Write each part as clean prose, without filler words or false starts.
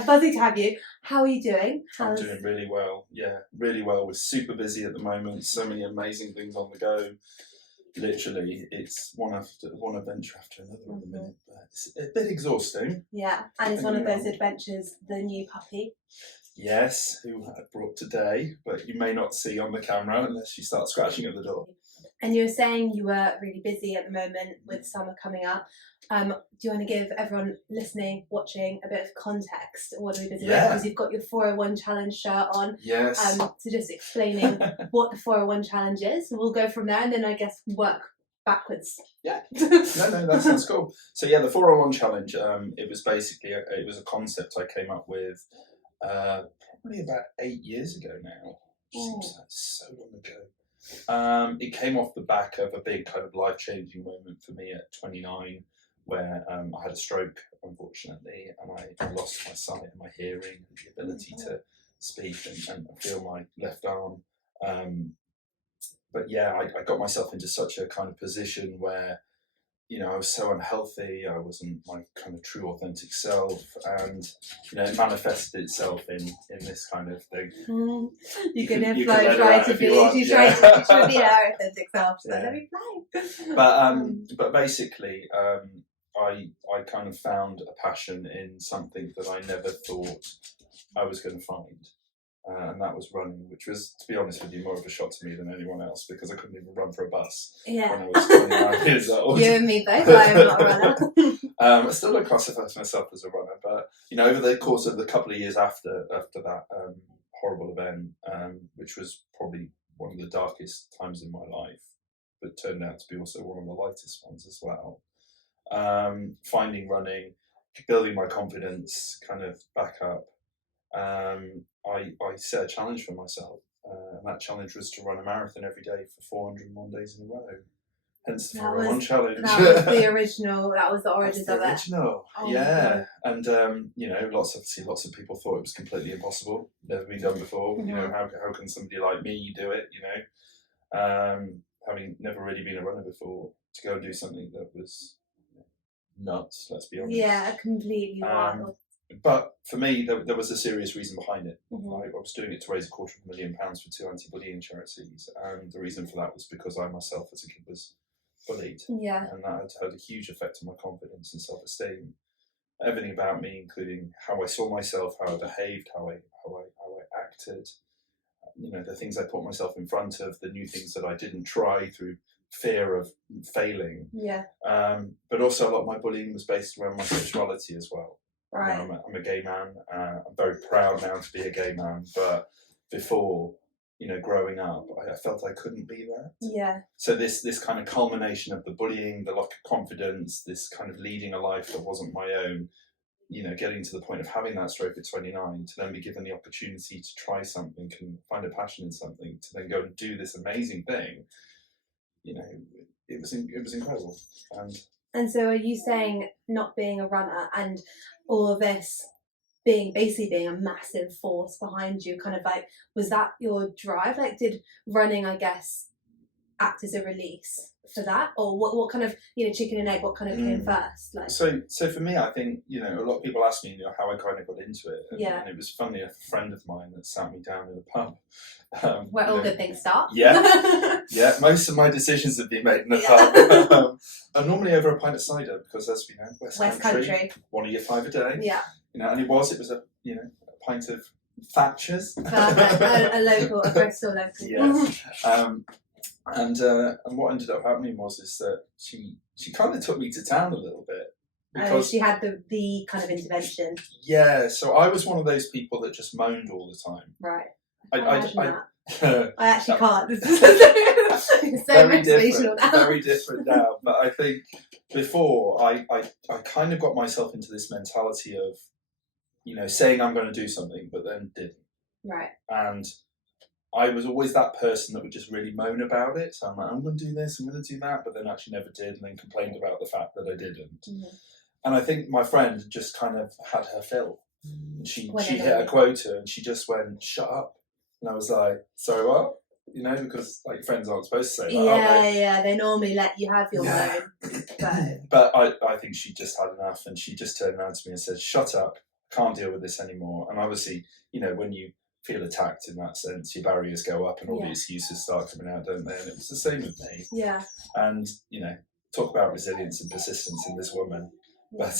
Buzzy to have you. How are you doing? I'm doing really well. Yeah, really well. We're super busy at the moment. So many amazing things on the go. Literally, it's one adventure after another at the minute. But it's a bit exhausting. Yeah, and it's one of those adventures, the new puppy. Yes, who I brought today, but you may not see on the camera unless you start scratching at the door. And you were saying you were really busy at the moment with summer coming up. Do you want to give everyone listening, watching a bit of context? What are we busy with? Because you've got your 401 challenge shirt on. Yes. So just explaining what the 401 challenge is. We'll go from there and then I guess work backwards. Yeah. No, that sounds cool. So yeah, the 401 challenge, it was basically, it was a concept I came up with probably about 8 years ago now. Seems like so long ago. It came off the back of a big kind of life-changing moment for me at 29, where I had a stroke, unfortunately, and I lost my sight and my hearing, the ability to speak and feel my left arm. But yeah, I got myself into such a kind of position where, you know, I was so unhealthy, I wasn't my kind of true authentic self, and, you know, it manifested itself in this kind of thing. You can try to be our authentic self, so let me play. But basically, I kind of found a passion in something that I never thought I was going to find. And that was running, which was, to be honest with you, more of a shock to me than anyone else because I couldn't even run for a bus when I was 29 years old. You and me both, I am not a runner. I still don't classify myself as a runner, but, you know, over the course of the couple of years after that horrible event, which was probably one of the darkest times in my life, but turned out to be also one of the lightest ones as well. Finding running, building my confidence kind of back up, I set a challenge for myself, and that challenge was to run a marathon every day for 401 days in a row. Hence the 401 challenge. That was the original, that was the origins of it. Original, yeah. And, you know, lots of people thought it was completely impossible, never been done before. You know, how can somebody like me do it, you know? Having never really been a runner before, to go and do something that was nuts, let's be honest. Yeah, completely wild. But for me, there was a serious reason behind it. I was doing it to raise £250,000 for 2 anti-bullying charities, and the reason for that was because I myself as a kid was bullied, and that had a huge effect on my confidence and self-esteem. Everything about me, including how I saw myself, how I behaved, how I acted, you know, the things I put myself in front of, the new things that I didn't try through fear of failing. But also a lot of my bullying was based around my sexuality as well. Right. You know, I'm a gay man. I'm very proud now to be a gay man, but before, you know, growing up, I felt I couldn't be that. Yeah. So this kind of culmination of the bullying, the lack of confidence, this kind of leading a life that wasn't my own, you know, getting to the point of having that stroke at 29, to then be given the opportunity to try something and find a passion in something, to then go and do this amazing thing, you know, it was incredible. And so are you saying not being a runner and all of this being a massive force behind you, kind of like, was that your drive? Like, did running, I guess, act as a release for that? Or what kind of, you know, chicken and egg, what kind of came first? Like, so for me, I think, you know, a lot of people ask me, you know, how I kind of got into it. And it was funny, a friend of mine that sat me down in a pub. Where all good things start. Yeah. Yeah, most of my decisions have been made in the pub. I'm normally over a pint of cider because, as we know, West Country, one of your 5 a day. Yeah. You know, and it was a pint of Thatcher's. a Bristol local. Yes. And what ended up happening was that she kind of took me to town a little bit. Because she had the kind of intervention. Yeah, so I was one of those people that just moaned all the time. Right. I actually can't. It's so motivational now. Very different now. But I think before I kind of got myself into this mentality of, you know, saying I'm going to do something, but then didn't. Right. And I was always that person that would just really moan about it. So I'm like, I'm going to do this, I'm going to do that, but then actually never did, and then complained about the fact that I didn't. And I think my friend just kind of had her fill. She hit a quota and she just went, shut up. And I was like, sorry, what? You know, because like friends aren't supposed to say that. Yeah, they normally let you have your moan. But I think she just had enough, and she just turned around to me and said, shut up, can't deal with this anymore. And obviously, you know, when you feel attacked in that sense, your barriers go up and all the excuses start coming out, don't they? And it was the same with me. Yeah. And, you know, talk about resilience and persistence in this woman. But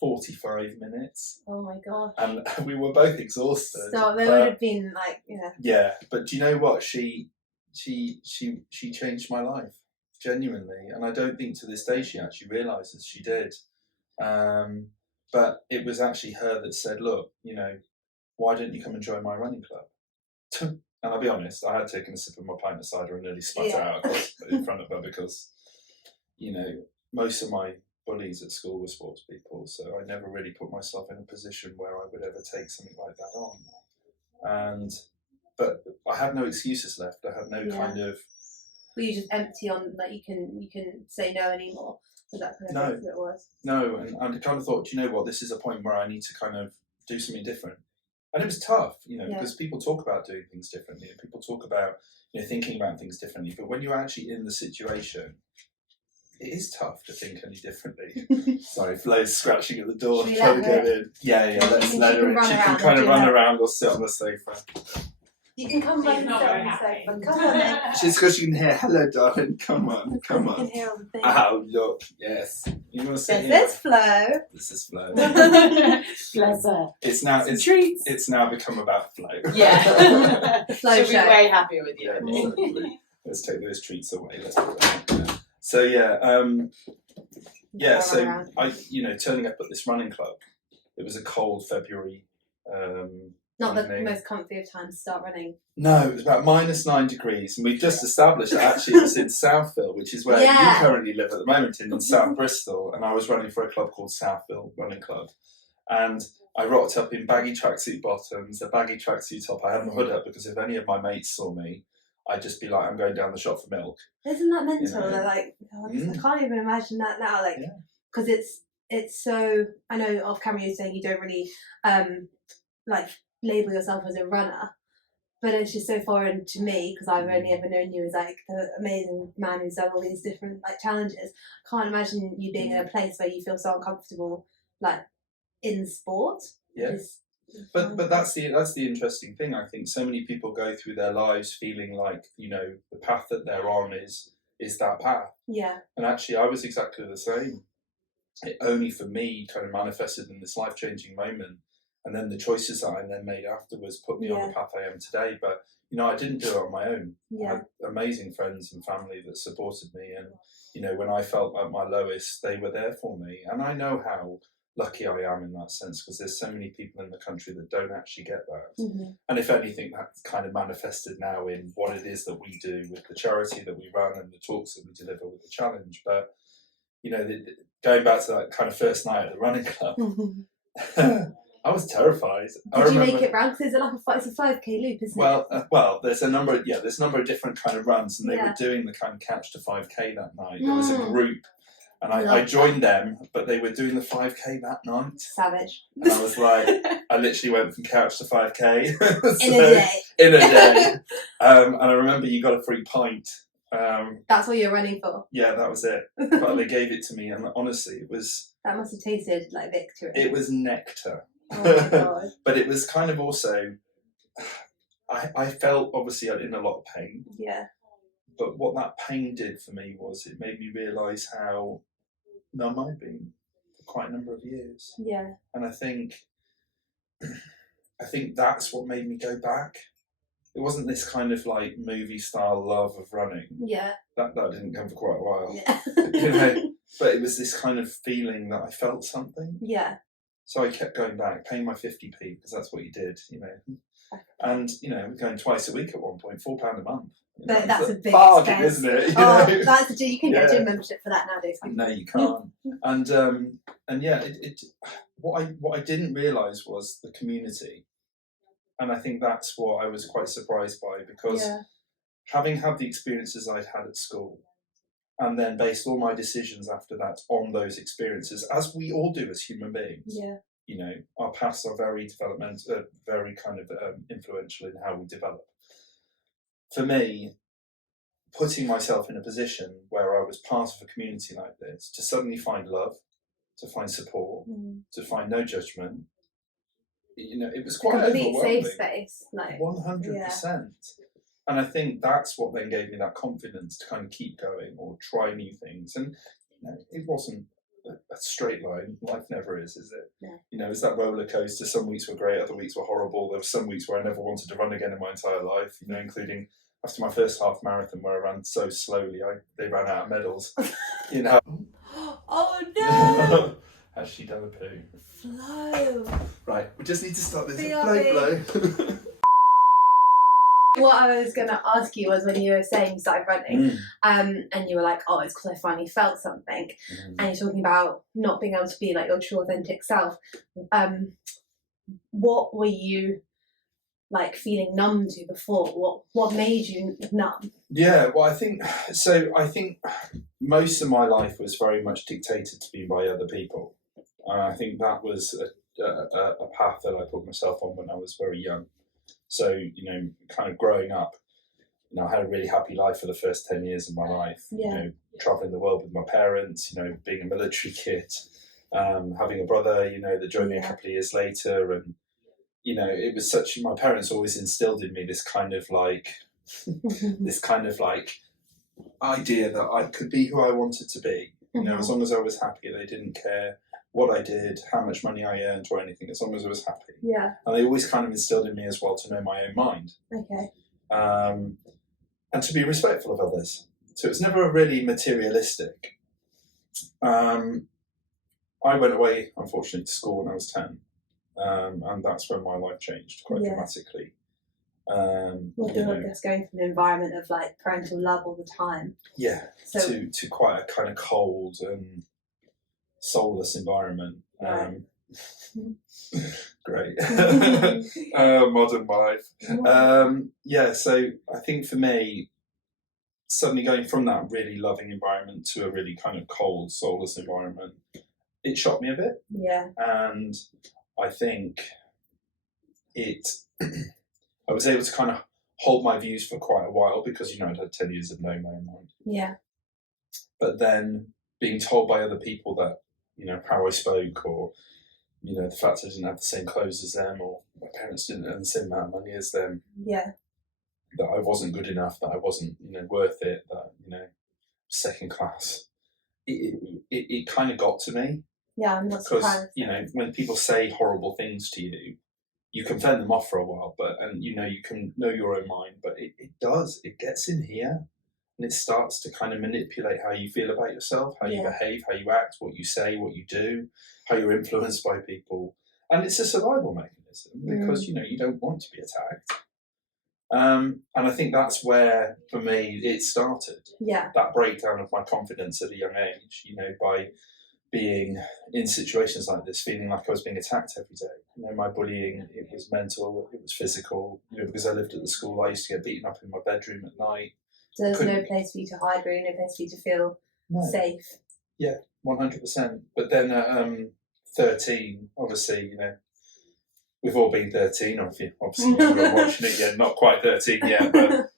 45 minutes. Oh my god. And we were both exhausted. So they would have been like, Yeah, but do you know what? She changed my life, genuinely. And I don't think to this day she actually realises she did. But it was actually her that said, look, you know, why don't you come and join my running club? And I'll be honest, I had taken a sip of my pint of cider and nearly spat it out in front of her because, you know, most of my bullies at school were sports people, so I never really put myself in a position where I would ever take something like that on. But I had no excuses left. I had no kind of. Were you just empty on that? You can say no anymore. Was that kind of thing that it was? No, and I kind of thought, you know what, this is a point where I need to kind of do something different. And it was tough, you know, because people talk about doing things differently, and people talk about, you know, thinking about things differently. But when you're actually in the situation, it is tough to think any differently. Sorry, Flo's scratching at the door, trying to get in. Yeah, let's let her in. She can kind of run around or sit on the sofa. You can come back and sit on the sofa. Come on then. She's because you can hear, hello darling, come on. You can hear all the things. Oh, look, yes. You want to sit here? This is Flo. This is Flo. Bless her. It's now become about Flo. Yeah. Flo She'll be very happy with you. Yeah, exactly. Let's take those treats away. Let's do that. So yeah, so I, you know, turning up at this running club, it was a cold February not evening. The most comfy of times to start running. No, it was about -9 degrees, and we've just established that actually it was in Southville, which is where you currently live at the moment, in South Bristol, and I was running for a club called Southville Running Club, and I rocked up in baggy tracksuit bottoms, a baggy tracksuit top. I had my hood up because if any of my mates saw me, I'd just be like, I'm going down the shop for milk. Isn't that mental? You know? They're like, God, I can't even imagine that now. Like, because it's so. I know off camera you're saying you don't really like label yourself as a runner, but it's just so foreign to me because I've only ever known you as like the amazing man who's done all these different like challenges. Can't imagine you being in a place where you feel so uncomfortable, like in sport. Yeah. But that's the interesting thing. I think so many people go through their lives feeling like, you know, the path that they're on is that path. Yeah. And actually, I was exactly the same. It only for me kind of manifested in this life-changing moment, and then the choices that I then made afterwards put me on the path I am today. But you know, I didn't do it on my own. I had amazing friends and family that supported me, and you know, when I felt at my lowest, they were there for me. And I know how lucky I am in that sense, because there's so many people in the country that don't actually get that. And if anything, that's kind of manifested now in what it is that we do with the charity that we run and the talks that we deliver with the challenge. But you know, going back to that kind of first night at the running club, I was terrified. Did you make it round? Because it's a 5k loop, isn't it? Well, there's a number of different kind of runs, and they were doing the kind of Catch to 5k that night. There was a group. And I joined them, but they were doing the 5k that night. Savage. And I was like, I literally went from couch to 5k. In a day. In a day. And I remember you got a free pint. That's what you're running for? Yeah, that was it. But they gave it to me, and honestly, it was... That must have tasted like victory. It was nectar. Oh my God. But it was kind of also... I felt, obviously, in a lot of pain. Yeah. But what that pain did for me was it made me realise how numb I'd been for quite a number of years. Yeah. And I think that's what made me go back. It wasn't this kind of like movie style love of running. Yeah. That didn't come for quite a while. Yeah. You know, but it was this kind of feeling that I felt something. Yeah. So I kept going back, paying my 50p because that's what you did, you know. And, you know, going twice a week at one point, £4 a month. You know, that's a big bargain, expense. Isn't it? You can get a gym membership for that nowadays. No, you can't. And yeah, what I didn't realise was the community, and I think that's what I was quite surprised by, because having had the experiences I'd had at school, and then based all my decisions after that on those experiences, as we all do as human beings. Yeah. You know, our paths are very very kind of influential in how we develop. For me, putting myself in a position where I was part of a community like this, to suddenly find love, to find support, to find no judgment, it was quite complete overwhelming. safe space, like 100%. And I think that's what then gave me that confidence to kind of keep going or try new things. And it wasn't a straight line. Life never is it? No. It's that roller coaster. Some weeks were great, other weeks were horrible. There were some weeks where I never wanted to run again in my entire life, including after my first half marathon where I ran so slowly, they ran out of medals. Oh no! Has she done a poo? Flo. Right, we just need to start this. Blow. What I was going to ask you was when you were saying you started running, and you were like, oh, it's because I finally felt something, and you're talking about not being able to be like your true authentic self. What were you like feeling numb to before? What made you numb? Yeah, well, I think most of my life was very much dictated to me by other people. I think that was a path that I put myself on when I was very young. So, kind of growing up, I had a really happy life for the first 10 years of my life, traveling the world with my parents, being a military kid, having a brother, that joined me a couple of years later. And, it was my parents always instilled in me this kind of like idea that I could be who I wanted to be, as long as I was happy. They didn't care what I did, how much money I earned or anything, as long as I was happy. Yeah. And they always kind of instilled in me as well to know my own mind. Okay. And to be respectful of others. So it's never really materialistic. I went away, unfortunately, to school when I was 10. And that's when my life changed quite dramatically. I guess going from an environment of like parental love all the time. Yeah, so, to quite a kind of cold and soulless environment. Right. Great. Modern life. So I think for me, suddenly going from that really loving environment to a really kind of cold, soulless environment, it shocked me a bit. Yeah. And I think I was able to kind of hold my views for quite a while because, I'd had 10 years of knowing my own mind. Yeah. But then being told by other people that, how I spoke, or, the fact I didn't have the same clothes as them, or my parents didn't earn the same amount of money as them. Yeah. That I wasn't good enough, that I wasn't, worth it, that, second class. It kind of got to me. Yeah, I'm not surprised. Because, when people say horrible things to you, you can fend them off for a while, and you can know your own mind, but it gets in here. And it starts to kind of manipulate how you feel about yourself, how you behave, how you act, what you say, what you do, how you're influenced by people. And it's a survival mechanism because, you don't want to be attacked. And I think that's where, for me, it started. Yeah. That breakdown of my confidence at a young age, by being in situations like this, feeling like I was being attacked every day. My bullying, it was mental, it was physical. Because I lived at the school, I used to get beaten up in my bedroom at night. So there's no place for you to hide, really, no place for you to feel safe. Yeah, 100%. But then at 13, obviously, we've all been 13, obviously you're not watching it yet, not quite 13 yet, but,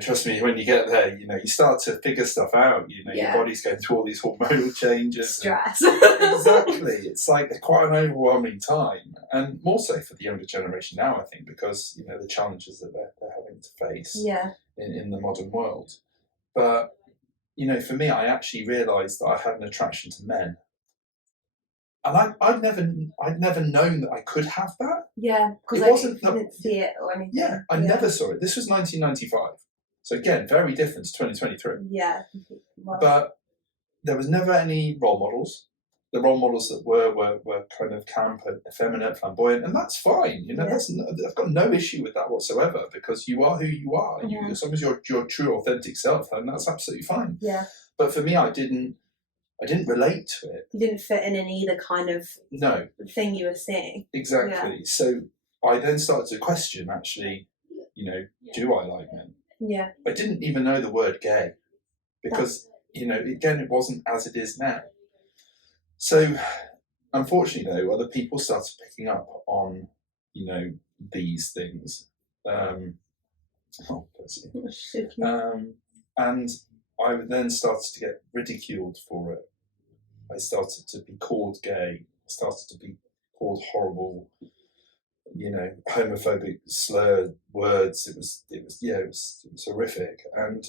trust me, when you get there, you start to figure stuff out, your body's going through all these hormonal changes. Stress. Exactly. It's like quite an overwhelming time, and more so for the younger generation now, I think, because, the challenges that they're having to face. Yeah. In the modern world. But, for me, I actually realised that I had an attraction to men. And I'd never known that I could have that. Yeah, because I didn't see it or anything. Yeah, I never saw it. This was 1995. So again, very different to 2023. Yeah. Well. But there was never any role models. The role models that were kind of camp and effeminate, flamboyant, and that's fine. I've got no issue with that whatsoever, because you are who you are. As long as you're your true, authentic self, then that's absolutely fine. Yeah. But for me, I didn't relate to it. You didn't fit in either kind of thing you were seeing. Exactly. Yeah. So I then started to question, actually, do I like men? Yeah. I didn't even know the word gay, because again, it wasn't as it is now. So, unfortunately, though, other people started picking up on, these things. And I then started to get ridiculed for it. I started to be called gay. I started to be called horrible. homophobic slur words. It was horrific. And,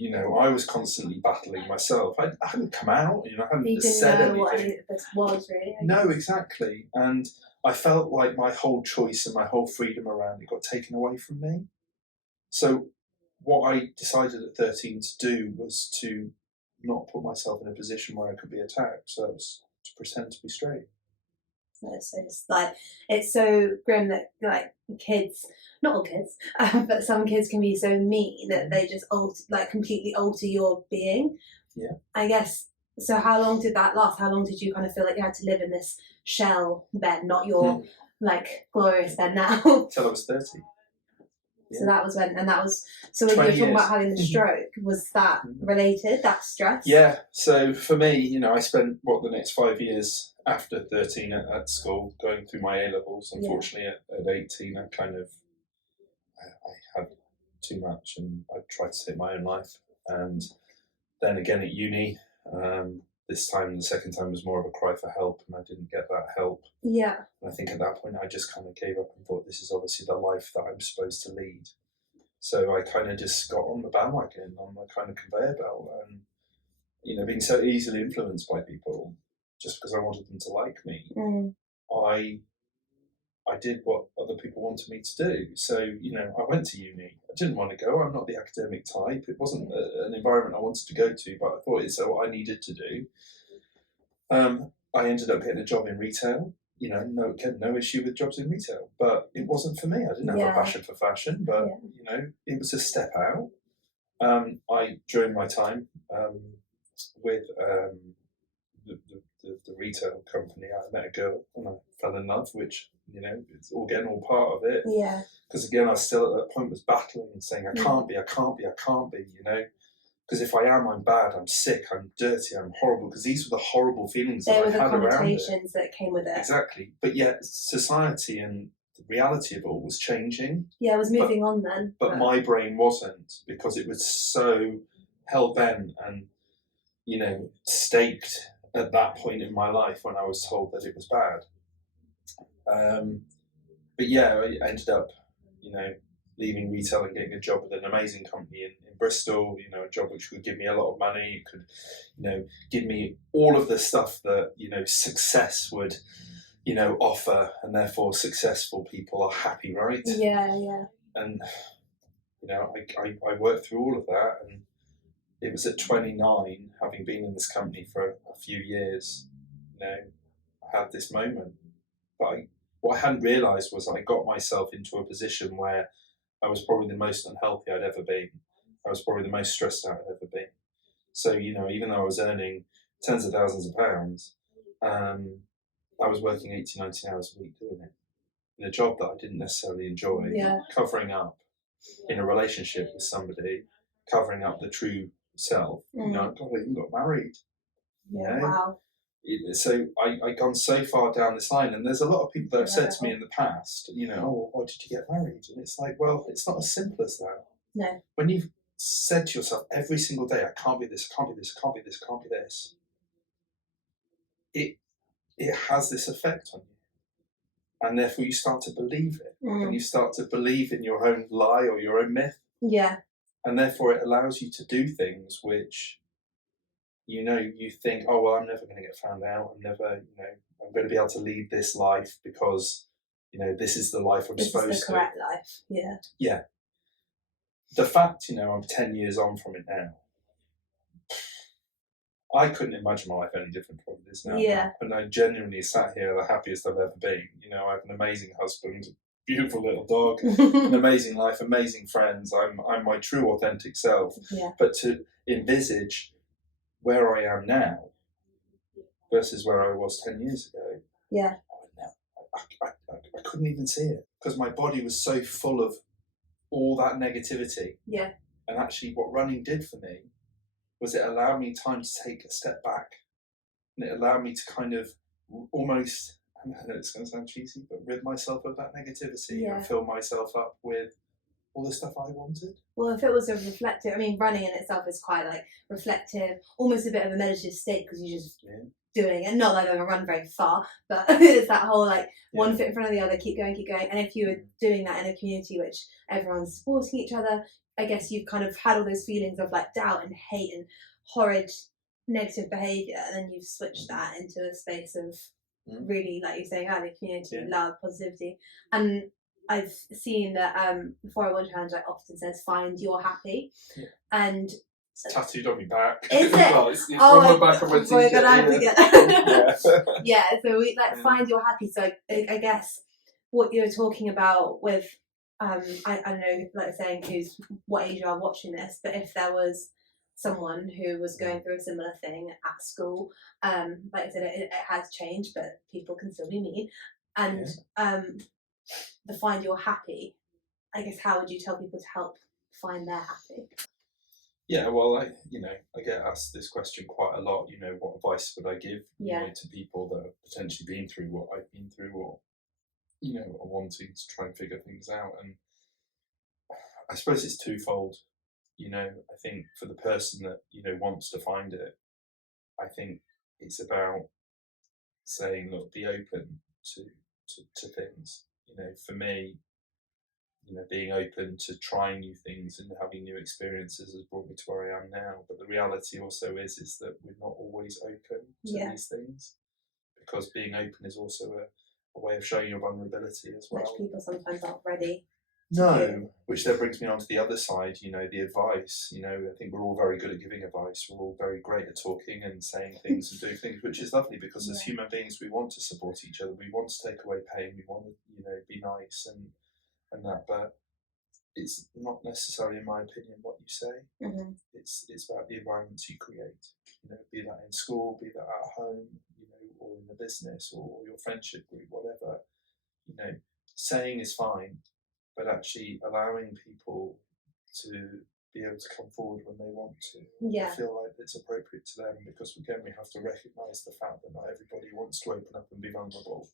I was constantly battling myself. I hadn't come out, I hadn't said anything. What any of this was really. No, exactly. And I felt like my whole choice and my whole freedom around it got taken away from me. So what I decided at 13 to do was to not put myself in a position where I could be attacked. So it was to pretend to be straight. It's so grim that kids, not all kids, but some kids can be so mean that they just completely alter your being. Yeah. I guess. So how long did that last? How long did you kind of feel like you had to live in this shell Ben, not your glorious Ben now? Till I was 30. So that was when you were talking about having the stroke, was that related, that stress? Yeah, so for me, I spent the next 5 years after 13 at school going through my A-levels. Unfortunately, at 18, I had too much and I tried to take my own life. And then again at uni, this time, the second time was more of a cry for help, and I didn't get that help. Yeah. And I think at that point I just kind of gave up and thought, this is obviously the life that I'm supposed to lead. So I kind of just got on the bandwagon, on the kind of conveyor belt, and being so easily influenced by people just because I wanted them to like me. I did what other people wanted me to do. So, I went to uni. I didn't want to go. I'm not the academic type. It wasn't an environment I wanted to go to, but I thought it's what I needed to do. I ended up getting a job in retail. No issue with jobs in retail, but it wasn't for me. I didn't have a passion for fashion, but, it was a step out. During my time with the retail company, I met a girl and I fell in love, which, it's all part of it. Yeah. Because again, I still at that point was battling and saying, I can't be, because if I am, I'm bad, I'm sick, I'm dirty, I'm horrible, because these were the horrible feelings that I had around it. They were the connotations that came with it. Exactly. But yet, society and the reality of it all was changing. Yeah, it was moving on then. But my brain wasn't, because it was so hell-bent and, staked at that point in my life when I was told that it was bad. But yeah, I ended up, leaving retail and getting a job with an amazing company in Bristol, a job which would give me a lot of money, could, give me all of the stuff that, success would, offer, and therefore successful people are happy, right? Yeah, yeah. And, I worked through all of that, and it was at 29, having been in this company for a few years, I had this moment. But what I hadn't realised was I got myself into a position where I was probably the most unhealthy I'd ever been. I was probably the most stressed out I'd ever been. So, even though I was earning tens of thousands of pounds, I was working 80, 90 hours a week doing it in a job that I didn't necessarily enjoy, covering up in a relationship with somebody, covering up the true self. God, I even got married. Yeah, wow. So I've gone so far down this line, and there's a lot of people that have said to me in the past, why did you get married? And it's like, well, it's not as simple as that. No. When you've said to yourself every single day, I can't be this, I can't be this, I can't be this, I can't be this, it has this effect on you. And therefore you start to believe it. And you start to believe in your own lie or your own myth. Yeah. And therefore it allows you to do things which, you think, oh, well, I'm never going to get found out. I'm going to be able to lead this life because, this is the life I'm supposed to. This is the correct life, yeah. Yeah. The fact, I'm 10 years on from it now, I couldn't imagine my life any different from it is now. Yeah. And I genuinely sat here the happiest I've ever been. I have an amazing husband, a beautiful little dog, an amazing life, amazing friends. I'm my true, authentic self. Yeah. But to envisage where I am now versus where I was 10 years ago, yeah, I couldn't even see it because my body was so full of all that negativity. Yeah. And actually what running did for me was it allowed me time to take a step back, and it allowed me to kind of almost, I know it's going to sound cheesy, but rid myself of that negativity and fill myself up with all the stuff I wanted. Well, if it was a reflective, running in itself is quite reflective, almost a bit of a meditative state because you just doing it. Not that I'm going to run very far, but it's that whole like one foot in front of the other, keep going. And if you were doing that in a community which everyone's supporting each other, I guess you've kind of had all those feelings of like doubt and hate and horrid negative behaviour, and then you've switched that into a space of really, like you're saying earlier, community, love, positivity. And I've seen that before I Water Challenge, I often says find your happy, and it's tattooed on my back. Is it? Well, it's on my back of my t-shirt. We're gonna have to get yeah. So we like find your happy. So I guess what you're talking about with I don't know, like saying what age you are watching this, but if there was someone who was going through a similar thing at school, like I said, it has changed, but people can still be mean, and the find your happy, I guess, how would you tell people to help find their happy? Yeah, well, I get asked this question quite a lot. What advice would I give to people that have potentially been through what I've been through, or are wanting to try and figure things out? And I suppose it's twofold. I think for the person that wants to find it, I think it's about saying, look, be open to things. For me, being open to trying new things and having new experiences has brought me to where I am now. But the reality also is that we're not always open to these things, because being open is also a way of showing your vulnerability as well. Which people sometimes aren't ready. No, which then brings me on to the other side, the advice. I think we're all very good at giving advice. We're all very great at talking and saying things and doing things, which is lovely, because as human beings, we want to support each other. We want to take away pain. We want to, be nice and that. But it's not necessarily, in my opinion, what you say. It's about the environments you create. Be that in school, be that at home, or in the business, or your friendship group, whatever. Saying is fine, but actually allowing people to be able to come forward when they want to. I feel like it's appropriate to them, because again, we have to recognise the fact that not everybody wants to open up and be vulnerable.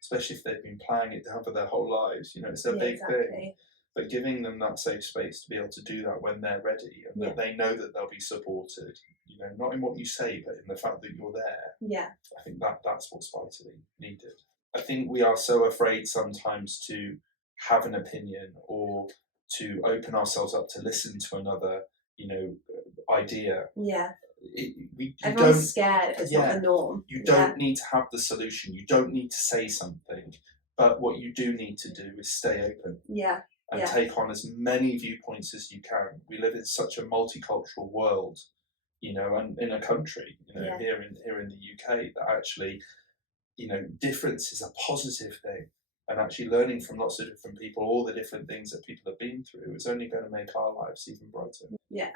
Especially if they've been playing it down for their whole lives. It's a big thing. But giving them that safe space to be able to do that when they're ready, and that they know that they'll be supported, not in what you say, but in the fact that you're there. I think that's what's vitally needed. I think we are so afraid sometimes to have an opinion, or to open ourselves up to listen to another, idea. Everyone's scared. It's not the norm. You don't need to have the solution. You don't need to say something. But what you do need to do is stay open. And take on as many viewpoints as you can. We live in such a multicultural world, and in a country, here in the UK, that actually, difference is a positive thing. And actually learning from lots of different people, all the different things that people have been through, is only going to make our lives even brighter.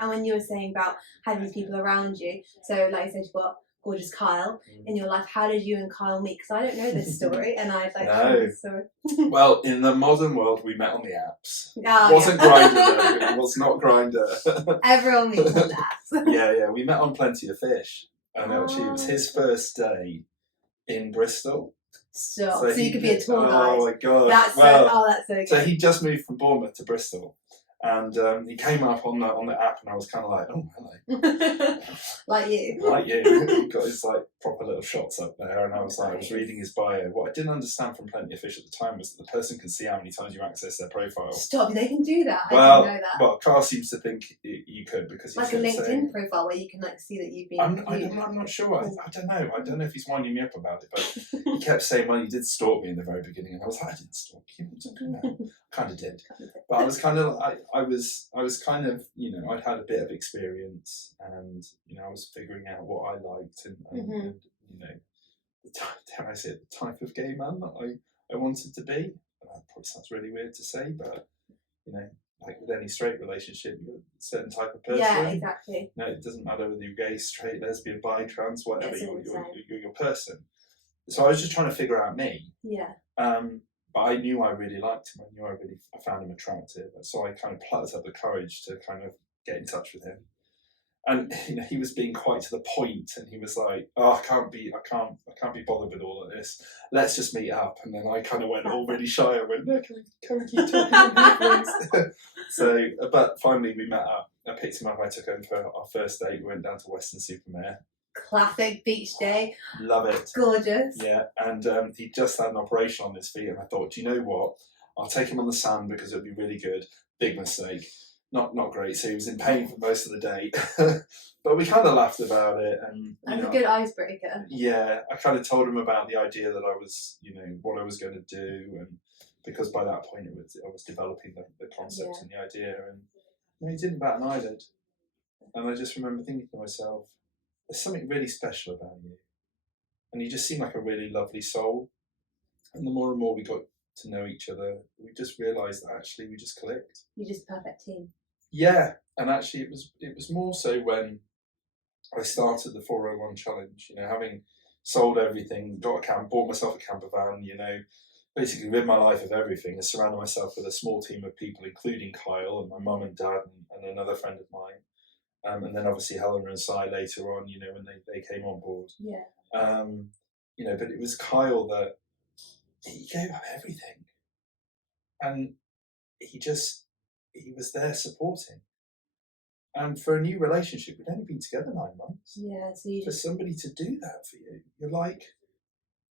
And when you were saying about having people around you, so like I said, you've got gorgeous Kyle in your life. How did you and Kyle meet? Because I don't know this story, and I'd like to know this story. Well, in the modern world, we met on the apps. It wasn't Grindr, though. It was not Grindr. Everyone meets on the apps. We met on Plenty of Fish. And actually, it was his first day in Bristol. So you could be a tour guide. Oh my god! That's so good. So he just moved from Bournemouth to Bristol, and he came up on the app, and I was kind of like, oh hello, like you. He got his proper little shots up there, and I was reading his bio. What I didn't understand from Plenty of Fish at the time was that the person can see how many times you access their profile. Stop! They can do that. Well, I didn't know that. Well, Carl seems to think you could, because like a LinkedIn profile where you can see that you've been. I'm not sure. I don't know. I don't know if he's winding me up about it, but he kept saying, well, he did stalk me in the very beginning, and I was like, I didn't stalk you. Kind of did, but I was kind of, I was kind of, I'd had a bit of experience, and I was figuring out what I liked, and dare I say it, the type of gay man that I wanted to be. That probably sounds really weird to say, but like with any straight relationship, you're a certain type of person. Yeah, exactly. It doesn't matter whether you're gay, straight, lesbian, bi, trans, whatever. You're your person. So I was just trying to figure out me. But I knew I really liked him. I found him attractive. So I kind of plucked up the courage to kind of get in touch with him. And he was being quite to the point, and he was like, "Oh, I can't be bothered with all of this. Let's just meet up." And then I kind of went all really shy. I went, "No, can we keep talking, please?" So, but finally we met up. I picked him up. I took him for our first date. We went down to Western Supermare. classic beach day. Love it. Gorgeous. Yeah, and he just had an operation on his feet, and I thought, do you know what? I'll take him on the sand because it'll be really good. Big mistake. Not great. So he was in pain for most of the day, but we kind of laughed about it, and That's a good icebreaker. Yeah, I kind of told him about the idea that I was, what I was going to do, and because by that point I was developing the concept and the idea, and he didn't bat an eyelid, and I just remember thinking to myself, there's something really special about you, and you just seem like a really lovely soul, and the more and more we got to know each other, we just realised that actually we just clicked. You're just a perfect team. Yeah, and actually it was more so when I started the 401 challenge, having sold everything, bought myself a camper van, basically rid my life of everything and surrounded myself with a small team of people, including Kyle and my mum and dad and another friend of mine. And then obviously Helena and Si later on, when they came on board. Yeah. But it was Kyle that he gave up everything. And he was there supporting. And for a new relationship, we'd only been together 9 months. Yeah, so for somebody to do that for you, you're like,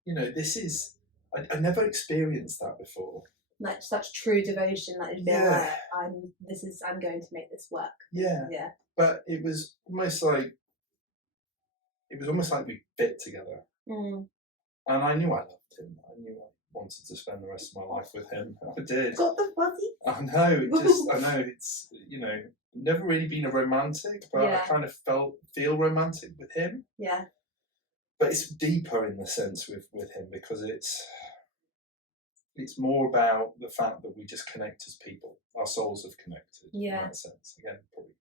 this is, I never experienced that before. Like such true devotion, like I'm going to make this work. Yeah. Yeah. But it was almost like we fit together. Mm. And I knew I loved him. I knew I wanted to spend the rest of my life with him. I did. Got the fuzzy. I know it's never really been a romantic, but I kind of feel romantic with him. Yeah. But it's deeper in the sense with him because it's more about the fact that we just connect as people. Our souls have connected in that sense. Again, probably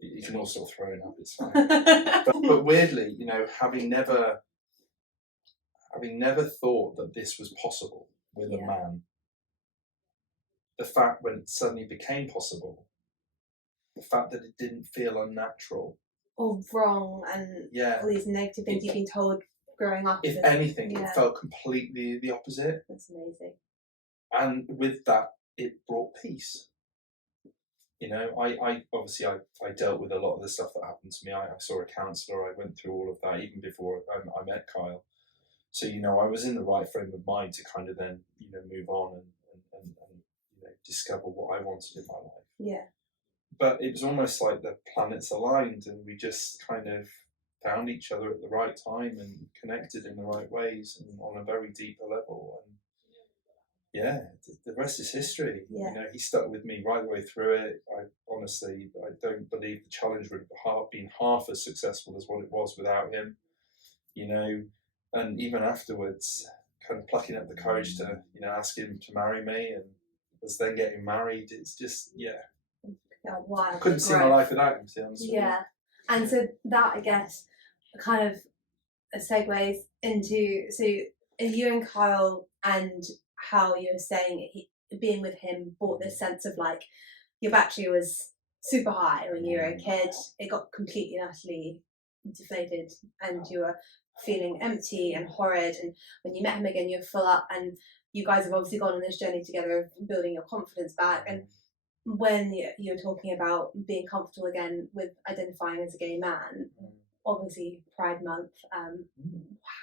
you can all start throwing up, it's fine. but weirdly, having never thought that this was possible with a man, the fact when it suddenly became possible, the fact that it didn't feel unnatural or wrong, and all these negative things you've been told growing up. If anything, it felt completely the opposite. That's amazing. And with that, it brought peace. I obviously I dealt with a lot of the stuff that happened to me. I saw a counsellor. I went through all of that even before I met Kyle. So I was in the right frame of mind to kind of then move on and discover what I wanted in my life. Yeah. But it was almost like the planets aligned, and we just kind of found each other at the right time and connected in the right ways and on a very deeper level. And the rest is history. Yeah. He stuck with me right the way through it. I don't believe the challenge would have been half as successful as what it was without him. And even afterwards, kind of plucking up the courage to ask him to marry me, and was then getting married. It's just Wow. I couldn't see my life without him, to be honest with you. And so that, I guess, kind of segues into, so you and Kyle, and how you're saying being with him brought this sense of like your battery was super high when you were a kid. It got completely and utterly deflated, and you were feeling empty and horrid. And when you met him again, you're full up, and you guys have obviously gone on this journey together of building your confidence back. And when you're talking about being comfortable again with identifying as a gay man, obviously Pride Month,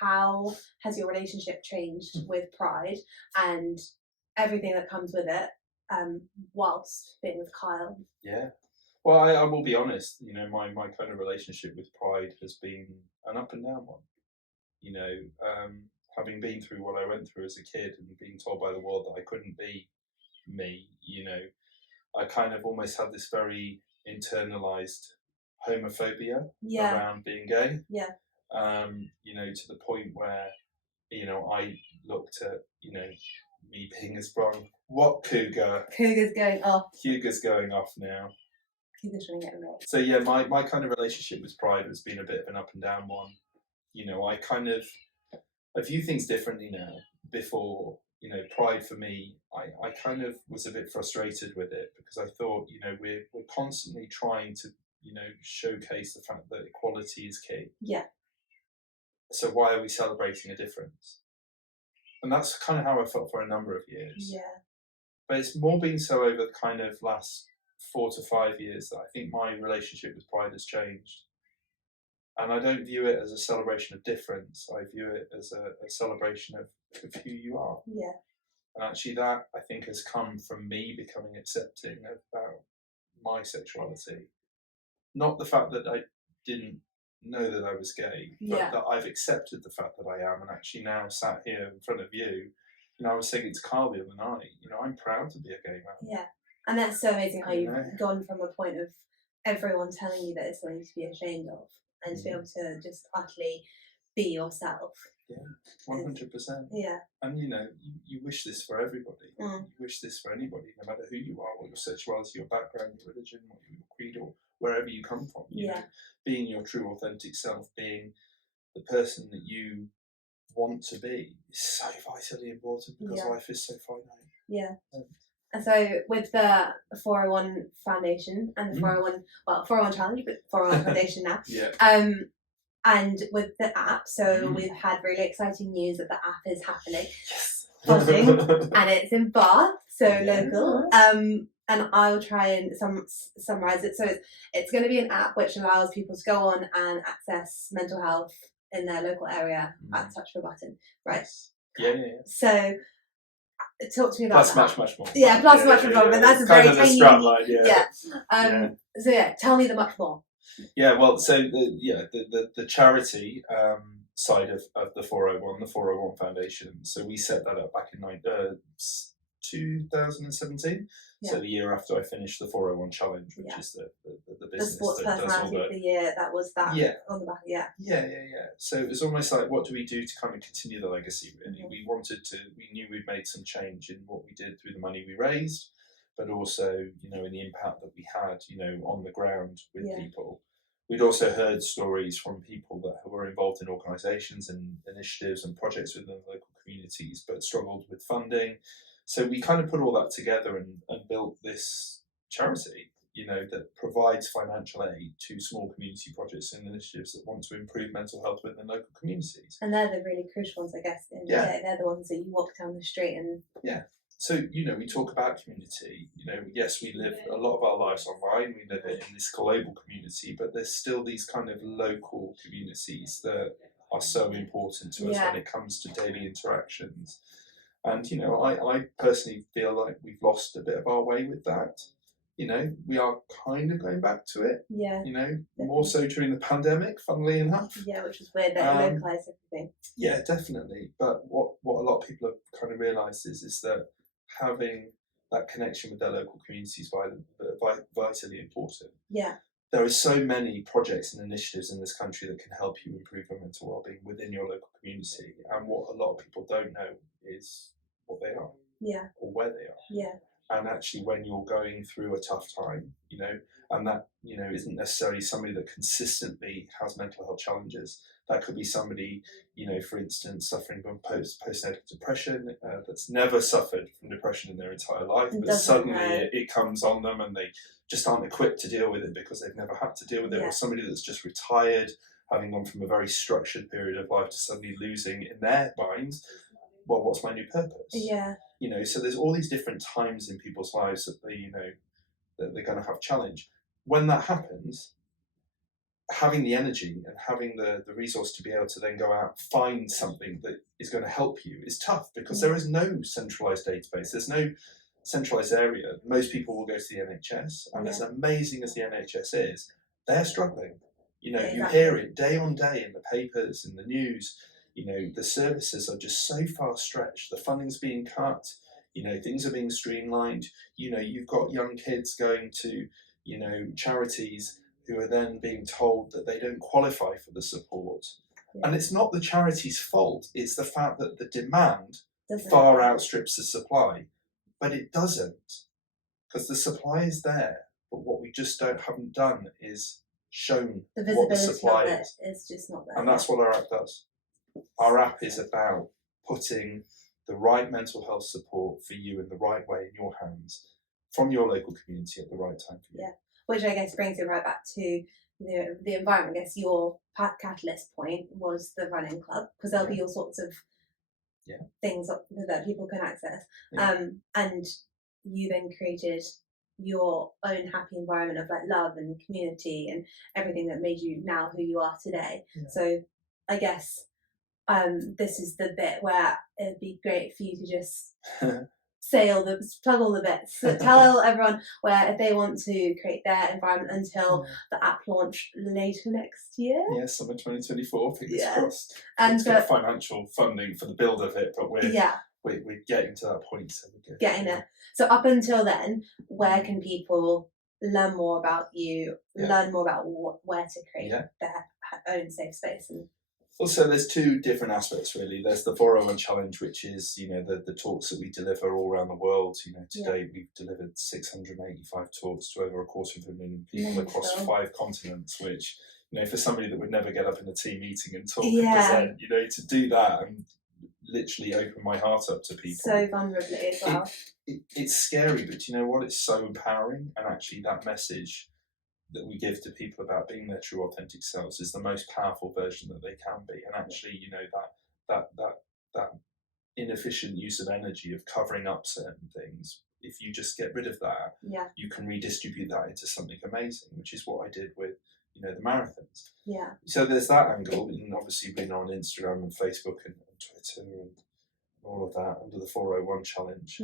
how has your relationship changed with Pride and everything that comes with it, whilst being with Kyle? Yeah. Well, I will be honest, my kind of relationship with Pride has been an up and down one. Having been through what I went through as a kid and being told by the world that I couldn't be me, I kind of almost had this very internalized homophobia around being gay. Yeah. To the point where, I looked at, me being as strong. What cougar? Cougar's going off. Cougar's going off now. Cougar's trying to get away. So my kind of relationship with Pride has been a bit of an up and down one. I view things differently now. Before, Pride for me, I kind of was a bit frustrated with it because I thought, we're constantly trying to, showcase the fact that equality is key. Yeah. So why are we celebrating a difference? And that's kind of how I felt for a number of years. Yeah. But it's more been so over the kind of last 4 to 5 years that I think my relationship with Pride has changed. And I don't view it as a celebration of difference. I view it as a celebration of who you are. Yeah. And actually that, I think, has come from me becoming accepting about my sexuality. Not the fact that I didn't know that I was gay, but that I've accepted the fact that I am, and actually now sat here in front of you, I was saying to Carl the other night, I'm proud to be a gay man. Yeah. And that's so amazing how you've gone from a point of everyone telling you that it's something to be ashamed of, and to be able to just utterly be yourself. Yeah, 100%. Yeah. And you wish this for everybody. You wish this for anybody, no matter who you are, what your sexuality, your background, your religion, what your creed, or wherever you come from. You know, being your true, authentic self, being the person that you want to be, is so vitally important because life is so finite. Yeah. And so with the 401 Foundation and the 401 Challenge, but 401 Foundation now. And with the app, so we've had really exciting news that the app is happening. Yes. And it's in Bath, so local. And I'll try and summarize it. So it's going to be an app which allows people to go on and access mental health in their local area at touch of a button, right? Yeah. So talk to me about plus much more. Yeah, plus much more. But that's a very tiny. So tell me the much more. Yeah, well, so the charity side of the 401 Foundation. So we set that up back in 2017. So the year after I finished the 401 Challenge, which is the business. The sports personality of the year. That was that. On the back. Yeah. So it was almost like, what do we do to kind of continue the legacy? Really, we knew we'd made some change in what we did through the money we raised, but also, in the impact that we had, on the ground with people. We'd also heard stories from people that were involved in organisations and initiatives and projects within the local communities, but struggled with funding. So we kind of put all that together and built this charity, that provides financial aid to small community projects and initiatives that want to improve mental health within local communities. And they're the really crucial ones, I guess, in the day. They're the ones that you walk down the street and... Yeah. So, we talk about community, yes, we live a lot of our lives online, we live it in this global community, but there's still these kind of local communities that are so important to us when it comes to daily interactions. And, I personally feel like we've lost a bit of our way with that. We are kind of going back to it. Yeah. More so during the pandemic, funnily enough. Yeah, which is where they localise everything. Yeah, definitely. But what a lot of people have kind of realised is that having that connection with their local community is vitally important. Yeah. There are so many projects and initiatives in this country that can help you improve your mental well-being within your local community. And what a lot of people don't know is what they are. Yeah. Or where they are. Yeah. And actually, when you're going through a tough time, and that, isn't necessarily somebody that consistently has mental health challenges. That could be somebody, for instance, suffering from postnatal depression, that's never suffered from depression in their entire life, but suddenly it comes on them and they just aren't equipped to deal with it because they've never had to deal with it. Or somebody that's just retired, having gone from a very structured period of life to suddenly losing in their minds, well, what's my new purpose? Yeah. So there's all these different times in people's lives that they, that they're going to have challenge. When that happens, having the energy and having the resource to be able to then go out and find something that is going to help you is tough because there is no centralised database. There's no centralised area. Most people will go to the NHS, and as amazing as the NHS is, they're struggling. You hear it day on day in the papers, in the news. The services are just so far stretched. The funding's being cut. Things are being streamlined. You've got young kids going to, charities who are then being told that they don't qualify for the support. Yeah. And it's not the charity's fault. It's the fact that the demand far outstrips the supply. But it doesn't, because the supply is there. But what we just haven't done is shown what the supply is. It's just not there. And that's what our app does. Our app is about putting the right mental health support for you in the right way in your hands from your local community at the right time for you. Yeah, which I guess brings it right back to the environment. I guess your catalyst point was the running club, because there'll be all sorts of things that people can access. And you then created your own happy environment of like love and community and everything that made you now who you are today. So I guess this is the bit where it'd be great for you to just plug all the bits. So tell everyone where, if they want to create their environment until the app launch later next year. Yeah, summer 2024, fingers crossed. And get financial funding for the build of it, but we're getting to that point. So we're getting there. So up until then, where can people learn more about you, learn more about where to create their own safe space? And also, there's two different aspects really. There's the 401 challenge, which is the talks that we deliver all around the world. Today we've delivered 685 talks to over 250,000 people across 5 continents, which for somebody that would never get up in a team meeting and talk and present, to do that and literally open my heart up to people so vulnerably as well. It's scary, but you know what? It's so empowering, and actually that message that we give to people about being their true authentic selves is the most powerful version that they can be. And actually, that inefficient use of energy of covering up certain things, if you just get rid of that, you can redistribute that into something amazing, which is what I did with the marathons. So there's that angle, and obviously being on Instagram and Facebook and Twitter and all of that under the 401 challenge.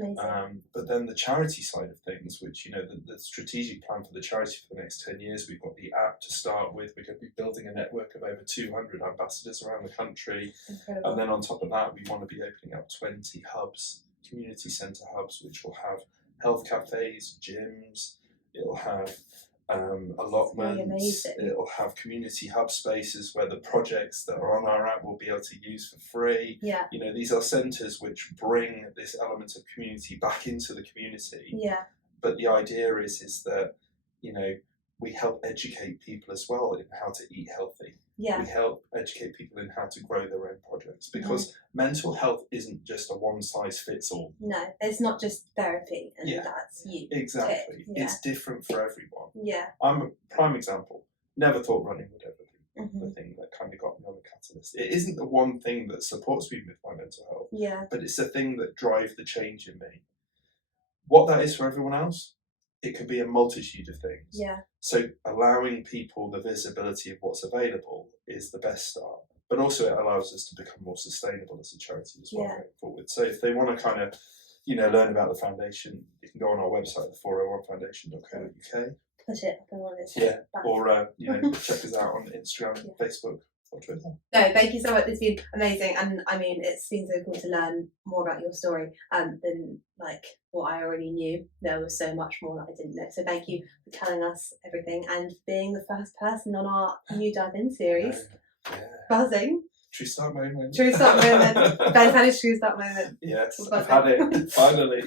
But then the charity side of things, which the strategic plan for the charity for the next 10 years, we've got the app to start with. We're going to be building a network of over 200 ambassadors around the country. Incredible. And then on top of that, we want to be opening up 20 hubs, community centre hubs, which will have health cafes, gyms, it'll have allotments, it'll have community hub spaces where the projects that are on our app will be able to use for free. These are centres which bring this element of community back into the community. But the idea is that we help educate people as well in how to eat healthy. We help educate people in how to grow their own projects, because mental health isn't just a one size fits all. No, it's not just therapy and that's you. Exactly. It's different for everyone. I'm a prime example. Never thought running would ever be the thing that kind of got me on the catalyst. It isn't the one thing that supports me with my mental health, but it's the thing that drives the change in me. What that is for everyone else, it could be a multitude of things. So allowing people the visibility of what's available is the best start. But also it allows us to become more sustainable as a charity as well going forward. So if they want to kind of, learn about the foundation, you can go on our website, the401foundation.co.uk. Put it up on this. Or check us out on Instagram, Facebook, or Twitter. No, thank you so much. It's been amazing, and I mean, it's been so cool to learn more about your story than like what I already knew. There was so much more that I didn't know. So thank you for telling us everything and being the first person on our new Dive In series. Buzzing. TrueStart Moment. TrueStart Moment. Ben had his TrueStart Moment. Yes, I've had it finally.